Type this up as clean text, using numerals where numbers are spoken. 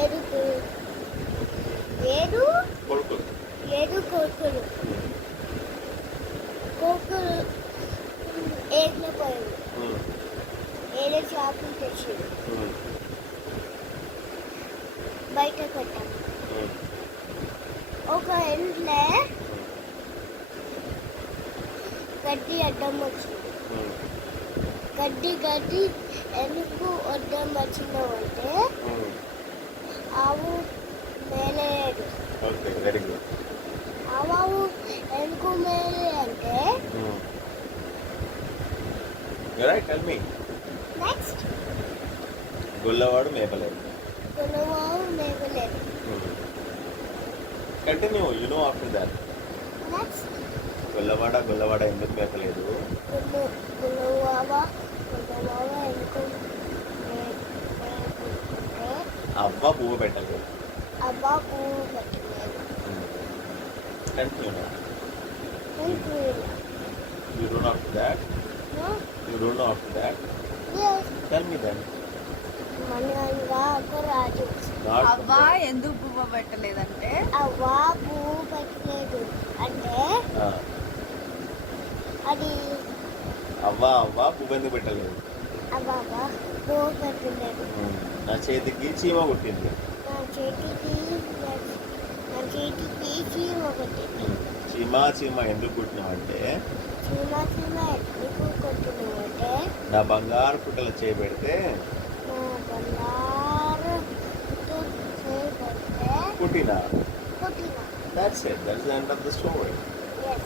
ఏడుకు ఏడు కొడుకులు. ఏడు కొడుకులు కొడుకులు ఏడులో పోయాడు. ఏడు షాపింగ్ తెచ్చాడు. బయట పెట్టాను. ఒక ఇంట్లో గడ్డి అడ్డం వచ్చింది. గడ్డి ఎందుకు అడ్డం వచ్చిందంటే ఆవు మేలేదు. ఆవు ఎందుకు మేలే అంటే నెక్స్ట్ గొల్లవాడు మేపలేదు. గొల్లవాడు మేపలేదు. Continue, you know after that. Next గొల్లవాడ ఎందుకు మేపలేదు? గొల్లవాడ ఎందుకు అవ్వ పువ్వు పెట్టలేదు. అవ్వ పువ్వు పెట్టలేదు. Continue. You don't know after that? No. You don't know after that? Yes. Tell me then. మనగా ఒక రాజు. అవ్వ ఎందుకు పువ్వు పెట్టలేదంటే అవ్వ పువ్వు పెట్టలేదు అంటే అది అవ్వ పువ్వు ఎందుకు పెట్టలేదు? అవ్వ పువ్వు పెట్టలేదు. నా చేతికి చీమ కుట్టింది. నా చేతికి చీమ కొట్టింది. చీమ ఎందుకు కుట్టినావంటే చీమ ఎందుకు కొట్టినావంటే నా బంగారు పుట్టల చేయబెడితే నా బంగారు చేయబెడితే కుట్టినా. కొట్టినా. That's it. That's the end of the story. Yes.